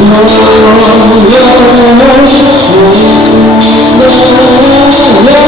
Oh, oh, oh, oh, oh,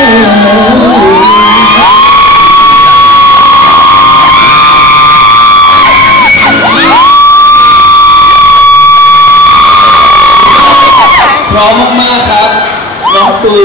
พร้อมมาก ๆ ครับน้องตู